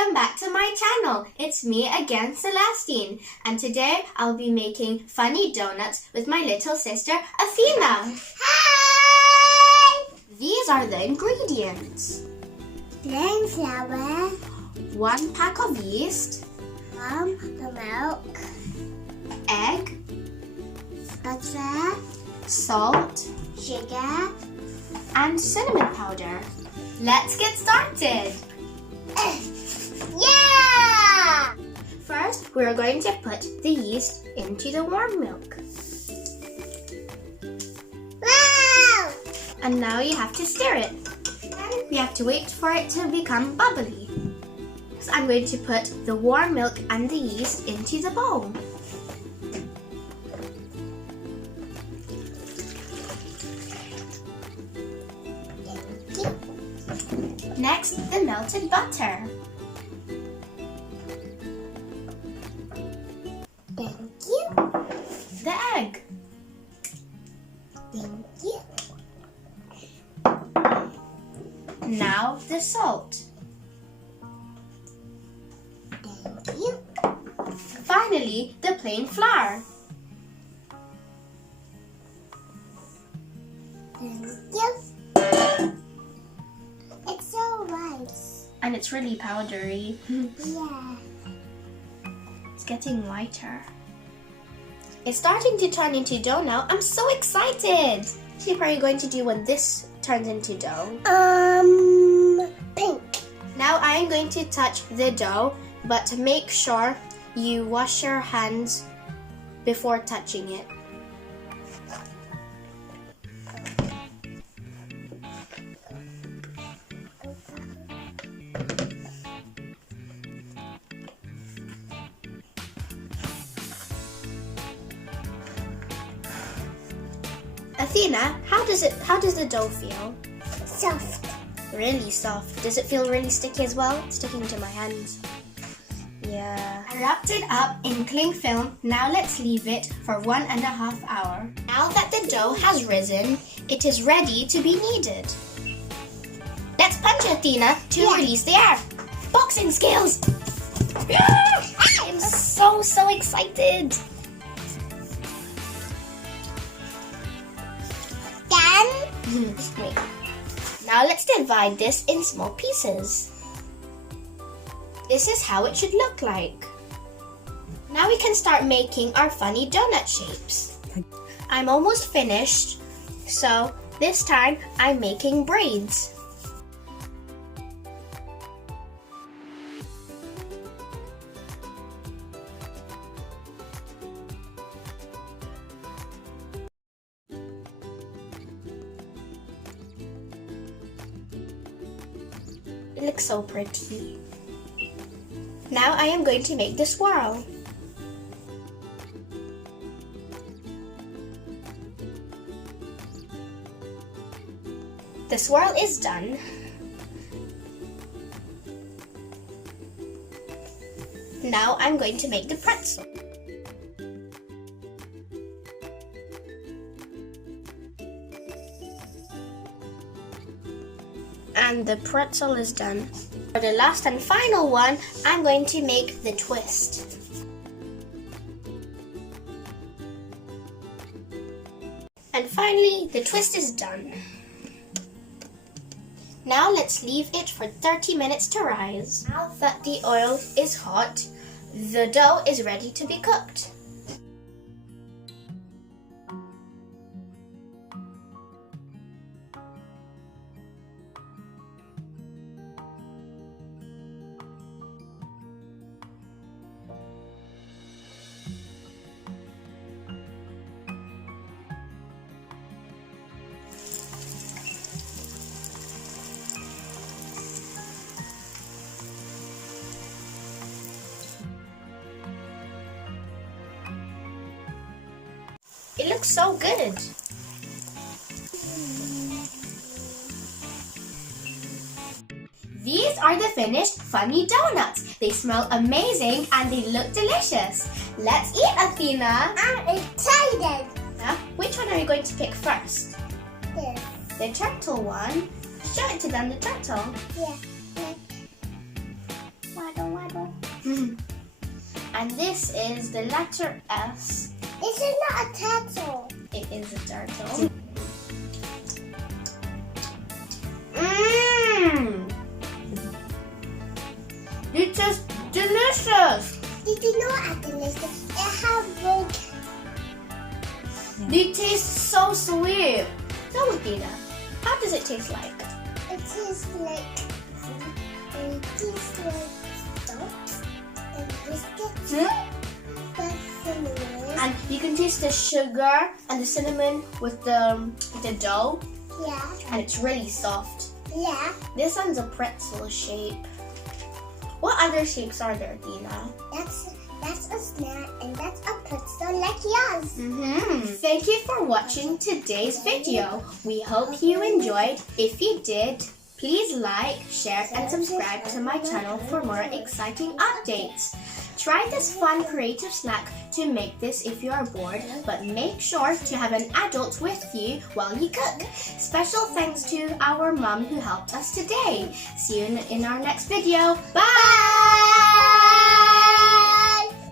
Welcome back to my channel. It's me again, Celestine, and today I'll be making funny donuts with my little sister, Athena. Hi! These are the ingredients. Plain flour, 1 pack of yeast, the milk, egg, butter, salt, sugar. and cinnamon powder. Let's get started. Yeah! First, we're going to put the yeast into the warm milk. Wow! And now you have to stir it. We have to wait for it to become bubbly. So I'm going to put the warm milk and the yeast into the bowl. Next, the melted butter. Thank you. The egg. Thank you. Now the salt. Thank you. Finally, the plain flour. Thank you. It's so nice. And it's really powdery. Yeah. It's getting whiter. It's starting to turn into dough now. I'm so excited! What shape are you going to do when this turns into dough? Pink. Now I am going to touch the dough, but make sure you wash your hands before touching it. Athena, how does the dough feel? Soft. Really soft. Does it feel really sticky as well? It's sticking to my hands. Yeah. I wrapped it up in cling film. Now let's leave it for 1.5 hours. Now that the dough has risen, it is ready to be kneaded. Let's punch Athena to release the air. Boxing skills! Yeah! I'm so excited! Wait. Now let's divide this in small pieces. This is how it should look like. Now we can start making our funny donut shapes. I'm almost finished, so this time I'm making braids. It looks so pretty. Now I am going to make the swirl. The swirl is done. Now I'm going to make the pretzel. And the pretzel is done. For the last and final one, I'm going to make the twist. And finally, the twist is done. Now let's leave it for 30 minutes to rise. Now that the oil is hot, the dough is ready to be cooked. It looks so good. These are the finished funny donuts. They smell amazing and they look delicious. Let's eat, Athena. I'm excited. Now, which one are you going to pick first? This. The turtle one. Show it to them, the turtle. Yeah. What And this is the letter S. This is not a turtle. It is a turtle. Mmm! It is delicious! Did you know at the list it has milk? It tastes so sweet. So, Athena, how does it taste like? It tastes like salt and biscuits. But cinnamon. And you can taste the sugar and the cinnamon with the dough. Yeah. And it's really soft. Yeah. This one's a pretzel shape. What other shapes are there, Athena? That's a snack and that's a pretzel like yours. Thank you for watching today's video. We hope you enjoyed. If you did, please like, share, and subscribe to my channel for more exciting updates. Try this fun creative snack to make this if you are bored, but make sure to have an adult with you while you cook. Special thanks to our mom who helped us today. See you in our next video. Bye!